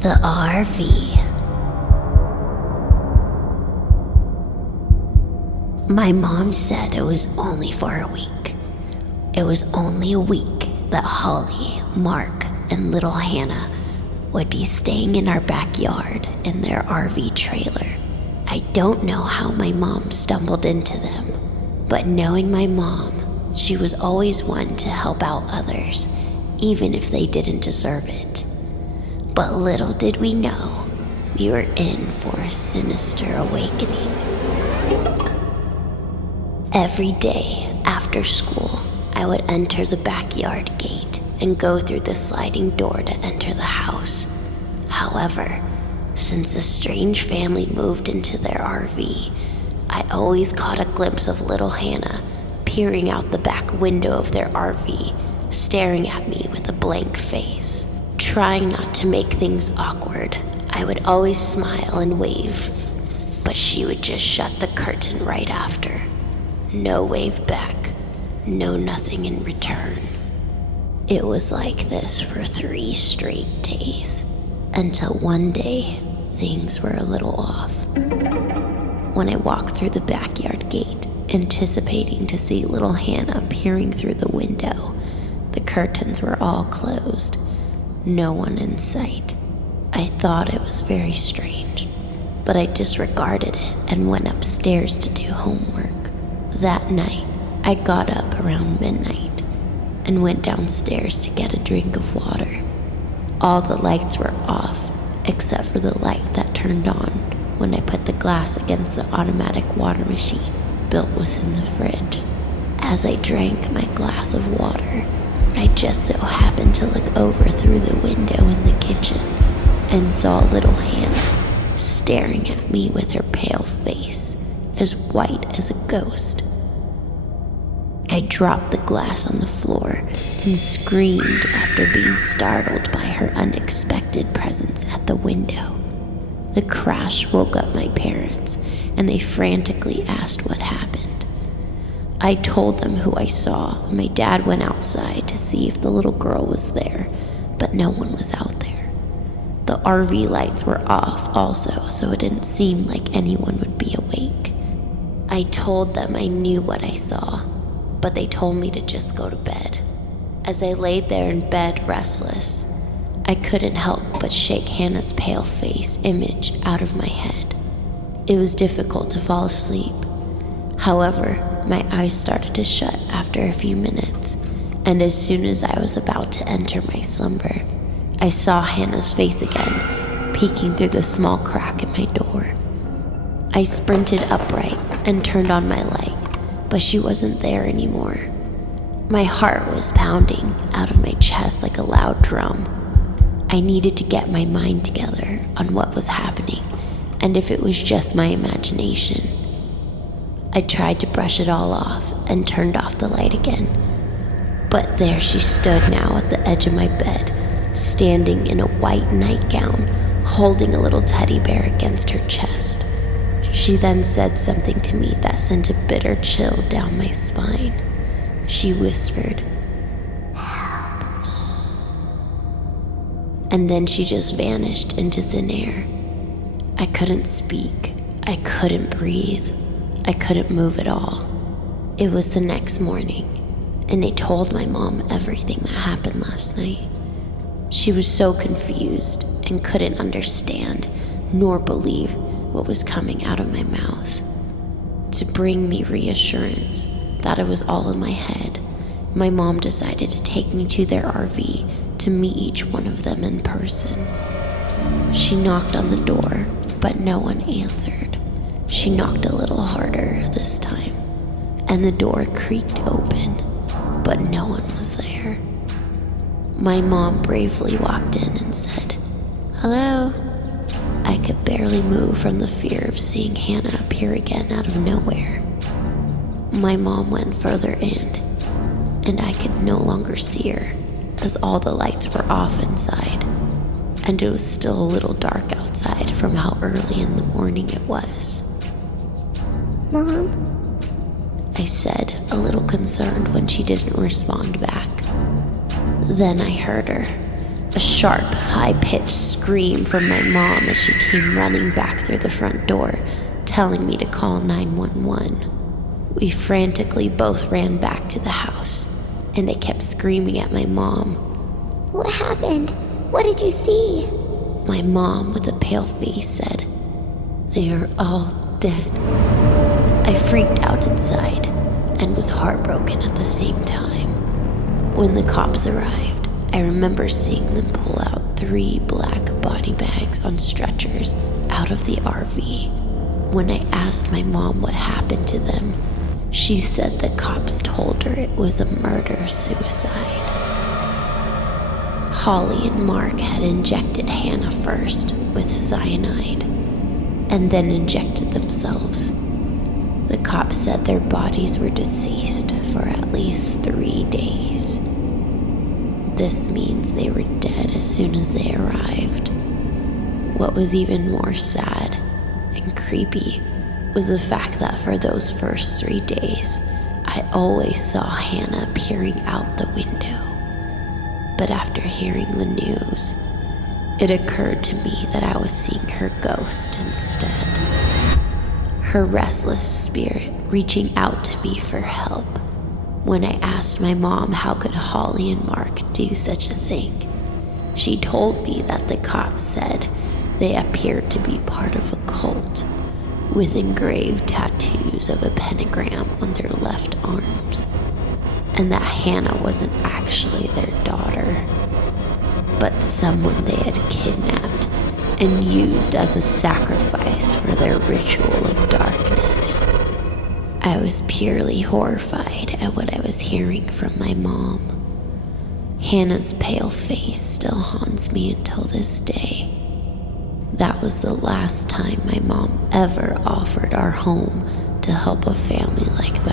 The RV. My mom said it was only for a week. It was only a week that Holly, Mark, and little Hannah would be staying in our backyard in their RV trailer. I don't know how my mom stumbled into them, but knowing my mom, she was always one to help out others, even if they didn't deserve it. But little did we know, we were in for a sinister awakening. Every day after school, I would enter the backyard gate and go through the sliding door to enter the house. However, since the strange family moved into their RV, I always caught a glimpse of little Hannah peering out the back window of their RV, staring at me with a blank face. Trying not to make things awkward, I would always smile and wave, but she would just shut the curtain right after. No wave back, no nothing in return. It was like this for 3 straight days, until one day, things were a little off. When I walked through the backyard gate, anticipating to see little Hannah peering through the window, the curtains were all closed. No one in sight. I thought it was very strange, but I disregarded it and went upstairs to do homework. That night, I got up around midnight and went downstairs to get a drink of water. All the lights were off, except for the light that turned on when I put the glass against the automatic water machine built within the fridge. As I drank my glass of water, I just so happened to look over through the window in the kitchen and saw little Hannah staring at me with her pale face, as white as a ghost. I dropped the glass on the floor and screamed after being startled by her unexpected presence at the window. The crash woke up my parents, and they frantically asked what happened. I told them who I saw. My dad went outside to see if the little girl was there, but no one was out there. The RV lights were off also, so it didn't seem like anyone would be awake. I told them I knew what I saw, but they told me to just go to bed. As I laid there in bed restless, I couldn't help but shake Hannah's pale face image out of my head. It was difficult to fall asleep. However, my eyes started to shut after a few minutes, and as soon as I was about to enter my slumber, I saw Hannah's face again, peeking through the small crack in my door. I sprinted upright and turned on my light, but she wasn't there anymore. My heart was pounding out of my chest like a loud drum. I needed to get my mind together on what was happening, and if it was just my imagination. I tried to brush it all off and turned off the light again. But there she stood now at the edge of my bed, standing in a white nightgown, holding a little teddy bear against her chest. She then said something to me that sent a bitter chill down my spine. She whispered, "Help me." And then she just vanished into thin air. I couldn't speak. I couldn't breathe. I couldn't move at all. It was the next morning, and I told my mom everything that happened last night. She was so confused and couldn't understand nor believe what was coming out of my mouth. To bring me reassurance that it was all in my head, my mom decided to take me to their RV to meet each one of them in person. She knocked on the door, but no one answered. She knocked a little harder this time, and the door creaked open, but no one was there. My mom bravely walked in and said, "Hello." I could barely move from the fear of seeing Hannah appear again out of nowhere. My mom went further in, and I could no longer see her, as all the lights were off inside, and it was still a little dark outside from how early in the morning it was. "Mom?" I said, a little concerned when she didn't respond back. Then I heard her. A sharp, high-pitched scream from my mom as she came running back through the front door, telling me to call 911. We frantically both ran back to the house, and I kept screaming at my mom. What happened? What did you see? My mom, with a pale face, said, "They are all dead." I freaked out inside and was heartbroken at the same time. When the cops arrived, I remember seeing them pull out 3 black body bags on stretchers out of the RV. When I asked my mom what happened to them, she said the cops told her it was a murder-suicide. Holly and Mark had injected Hannah first with cyanide, and then injected themselves. The cops said their bodies were deceased for at least 3 days. This means they were dead as soon as they arrived. What was even more sad and creepy was the fact that for those first 3 days, I always saw Hannah peering out the window. But after hearing the news, it occurred to me that I was seeing her ghost instead. Her restless spirit reaching out to me for help. When I asked my mom how could Holly and Mark do such a thing, she told me that the cops said they appeared to be part of a cult with engraved tattoos of a pentagram on their left arms, and that Hannah wasn't actually their daughter, but someone they had kidnapped and used as a sacrifice for their ritual of darkness. I was purely horrified at what I was hearing from my mom. Hannah's pale face still haunts me until this day. That was the last time my mom ever offered our home to help a family like